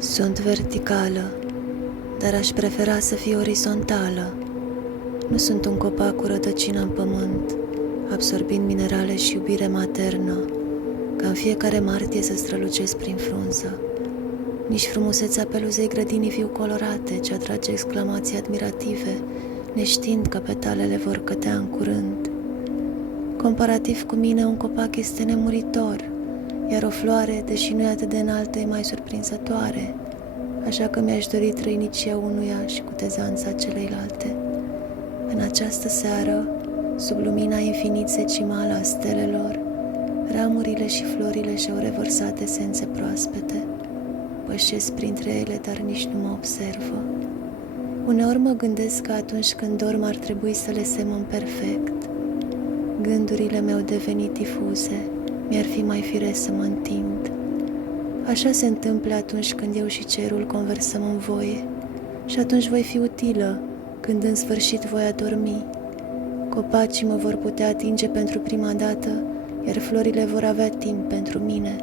Sunt verticală, dar aș prefera să fie orizontală. Nu sunt un copac cu rădăcină în pământ, absorbind minerale și iubire maternă, ca în fiecare martie să strălucesc prin frunză. Nici frumusețea peluzei grădinii viu colorate, ce atrage exclamații admirative, neștiind că petalele vor cădea în curând. Comparativ cu mine, un copac este nemuritor, iar o floare, deși nu e atât de înaltă, e mai surprinzătoare, așa că mi-aș dori trăinicia unuia și cutezanța celeilalte. În această seară, sub lumina infinit zecimală a stelelor, ramurile și florile și-au revărsat esențe proaspete. Pășesc printre ele, dar nici nu mă observă. Uneori mă gândesc că atunci când dorm ar trebui să le semăn perfect. Gândurile mi-au devenit difuze, mi-ar fi mai firesc să mă întind. Așa se întâmplă atunci când eu și cerul conversăm în voie, și atunci voi fi utilă când în sfârșit voi adormi. Copacii mă vor putea atinge pentru prima dată, iar florile vor avea timp pentru mine.